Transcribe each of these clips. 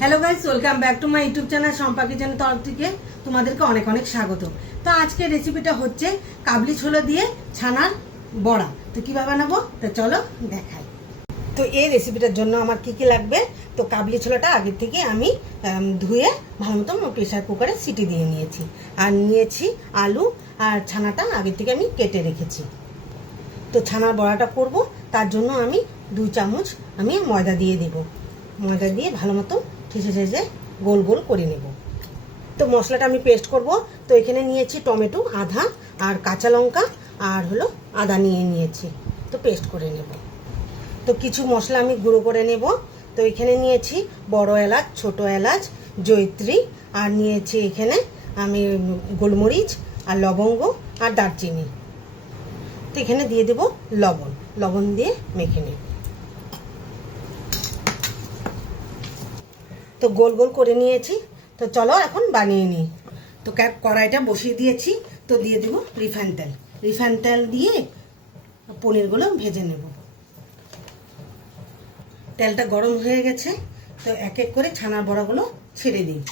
Hello guys, welcome back to my YouTube channel Shampa কিচেনের তরফ থেকে তোমাদেরকে অনেক অনেক স্বাগত। তো আজকের রেসিপিটা হচ্ছে কাবলি ছোলা দিয়ে ছানার বড়া। তো কীভাবে বানাবো তো চলো দেখাই। তো এই রেসিপিটার জন্য আমার কি কি লাগবে, তো কাবলি ছোলাটা আগের থেকে আমি ধুয়ে ভালো মতো প্রেসার কুকারে সিটি দিয়ে নিয়েছি, আর নিয়েছি আলু আর ছানাটা আগের থেকে আমি কেটে রেখেছি। তো ছানার বড়াটা করব, তার জন্য আমি 2 চামচ আমি ময়দা দিয়ে দেব। ময়দা দিয়ে ভালো মতো ঠেসে ঠেসে গোল গোল করে নেব। তো মশলাটা আমি পেস্ট করব। তো এখানে নিয়েছি টমেটো আধা, আর কাঁচা লঙ্কা আর হলো আদা নিয়েছি। তো পেস্ট করে নেব। তো কিছু মশলা আমি গুঁড়ো করে নেব। তো এখানে নিয়েছি বড় এলাচ, ছোট এলাচ, জয়িত্রী, আর নিয়েছি এখানে আমি গোলমরিচ আর লবঙ্গ আর দারচিনি। তো এখানে দিয়ে দেব লবণ দিয়ে মেখে নেব। তো গোল গোল করে নিয়েছি। তো চলো এখন বানিয়ে নিই। তো কড়াইটা বসিয়ে দিয়েছি। তো দিয়ে দেব রিফাইন তেল দিয়ে পনিরগুলো ভেজে নেব। তেলটা গরম হয়ে গেছে। তো এক এক করে ছানার বড়াগুলো ছেড়ে দিই।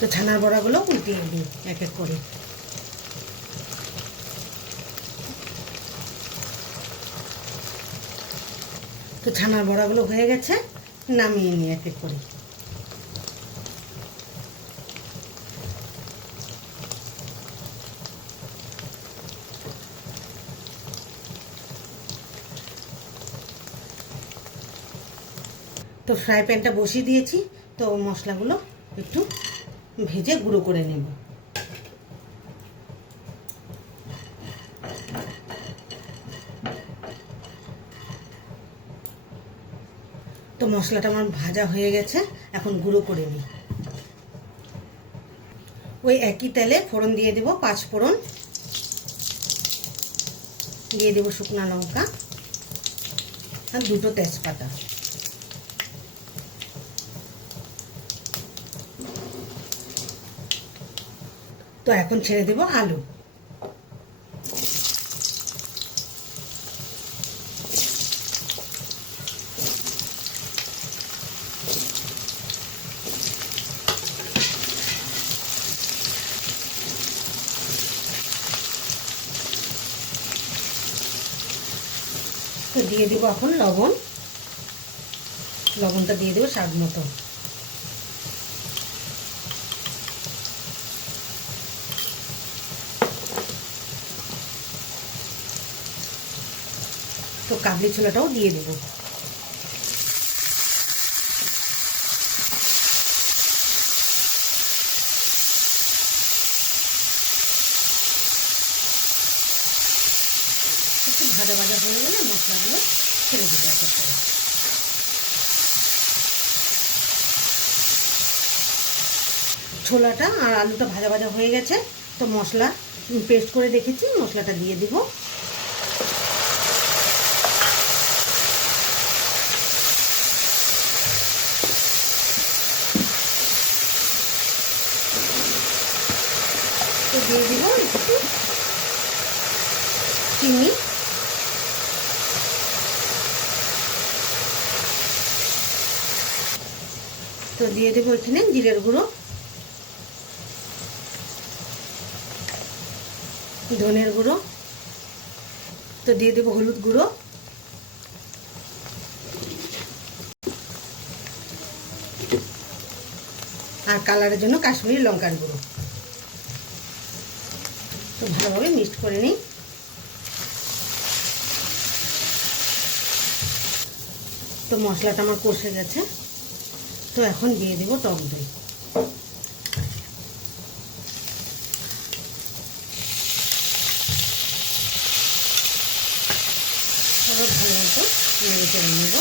তো ছানার বড়াগুলো উল্টিয়ে দিই এক এক করে। তো ছানার বড়াগুলো হয়ে গেছে, নামিয়ে নিই এক এক করে। তো ফ্রাই প্যানটা বসিয়ে দিয়েছি। তো মশলাগুলো একটু ভেজে গুঁড়ো করে নেব। তো মশলাটা আমার ভাজা হয়ে গেছে, এখন গুঁড়ো করে নিই। ওই একই তেলে ফোড়ন দিয়ে দেব 5 ফোড়ন, দিয়ে দেব শুকনো লঙ্কা আর 2টো তেজপাতা। তো এখন ছেড়ে দেব আলু। তো দিয়ে দেবো এখন লবণটা দিয়ে দেবো স্বাদ মতো। তো কাবলি ছোলাটাও দিয়ে দেবো। একটু ভাজা ভাজা হয়ে গেলে মশলাগুলো ছেড়ে দেবো এক এক করে। ছোলাটা আর আলুটা ভাজা ভাজা হয়ে গেছে। তো মশলা পেস্ট করে রেখেছি, মশলাটা দিয়ে দিব। তো দিয়ে দিব একটু চিনি, তো দিয়ে দেবো এখানে জিরের গুঁড়ো, ধনের গুঁড়ো, তো দিয়ে দেবো হলুদ গুঁড়ো, আর কালারের জন্য কাশ্মীরি লঙ্কার গুঁড়ো। তো ভালোভাবে মিক্সড করে নিই। তো মশলাটা আমার কষে গেছে। তো এখন দিয়ে দেবো টক দই। আবার ভালো মতো নেড়ে চেড়ে নেব।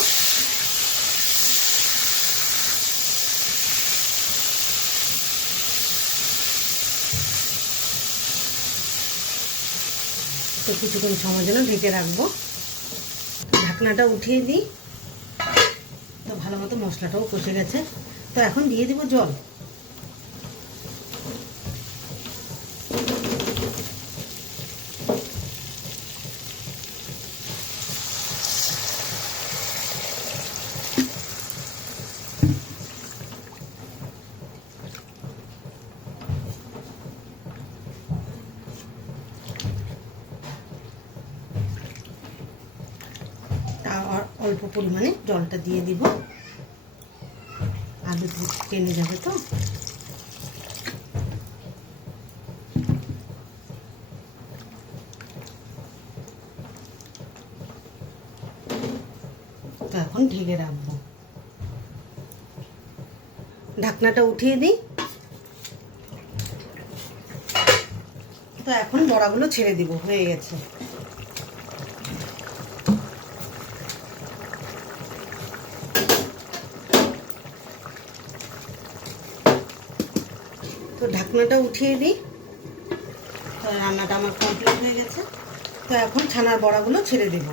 তো কিছুক্ষণ সময়ের জন্য ঢেকে রাখবো। ঢাকনাটা উঠিয়ে দিই। তো ভালো মতো মশলাটাও কষে গেছে। তো এখন দিয়ে দিব জল। অল্প পরিমাণে জলটা দিয়ে দিব, আলু টেনে যাবে তো। তো এখন ঢেকে রাখবো, ঢাকনাটা উঠিয়ে দিই। তো এখন বড়াগুলো ছেড়ে দিব, হয়ে গেছে। তো ঢাকনাটা উঠিয়ে দিই। তো রান্নাটা আমার কমপ্লিট হয়ে গেছে। তো এখন ছানার বড়াগুলো ছেড়ে দেব।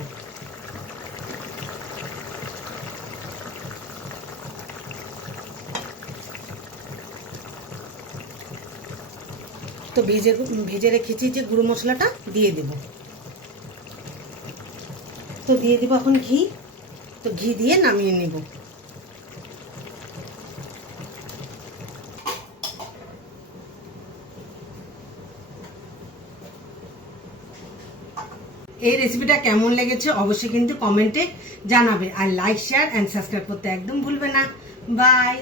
তো ভেজে রেখেছি যে গুঁড়ো মশলাটা দিয়ে দেব। তো দিয়ে দেব এখন ঘি। তো ঘি দিয়ে নামিয়ে নেব। এই রেসিপিটা কেমন লেগেছে অবশ্যই কিন্তু কমেন্টে জানাবে, আর লাইক শেয়ার এন্ড সাবস্ক্রাইব করতে একদম ভুলবে না। বাই।